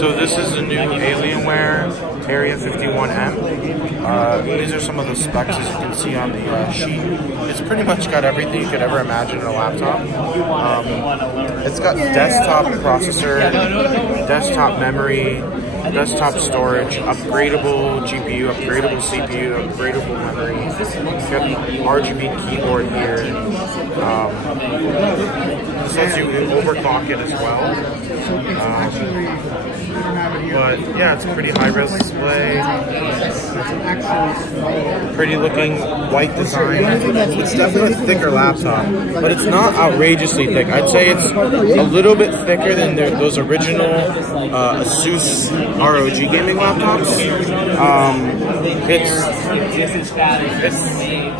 So this is the new Alienware Area-51m. These are some of the specs as you can see on the sheet. It's pretty much got everything you could ever imagine in a laptop. It's got desktop processor, desktop memory, desktop storage, upgradable GPU, upgradable CPU, upgradable memory. You have the RGB keyboard here. This lets you overclock it as well. But yeah, it's a pretty high-res display. Pretty looking white design. It's definitely a thicker laptop, but it's not outrageously thick. I'd say it's a little bit thicker than those original Asus ROG gaming laptops.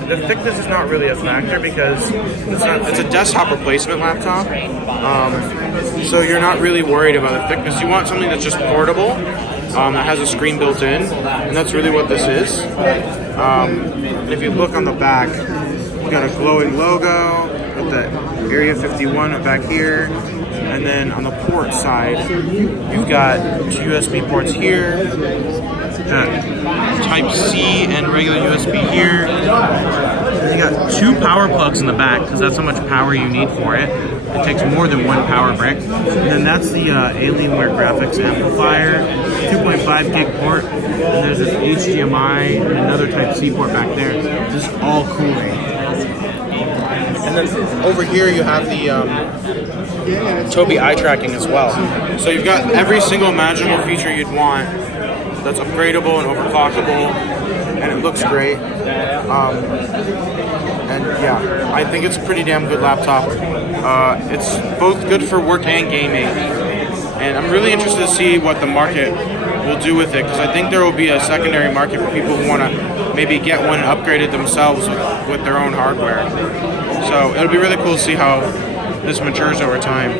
The thickness is not really a factor because it's a desktop replacement laptop. So you're not really worried about the thickness. You want something that's just portable, that has a screen built in, and that's really what this is. And if you look on the back, we got a glowing logo with the Area-51 back here, and then on the port side, you've got two USB ports here, Type-C and regular USB here. And you got two power plugs in the back because that's how much power you need for it. It takes more than one power brick. And then that's the Alienware graphics amplifier, 2.5 gig port, and there's this HDMI and another Type-C port back there. This is all cooling. And then over here you have the Tobii eye tracking as well. So you've got every single imaginable feature you'd want that's upgradable and overclockable, and it looks great. And yeah, I think it's a pretty damn good laptop. It's both good for work and gaming, and I'm really interested to see what the market will do with it, because I think there will be a secondary market for people who want to maybe get one and upgrade it themselves with their own hardware. So it'll be really cool to see how this matures over time.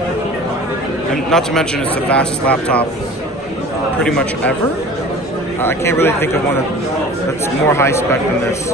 And not to mention it's the fastest laptop pretty much ever. I can't really think of one that's more high spec than this.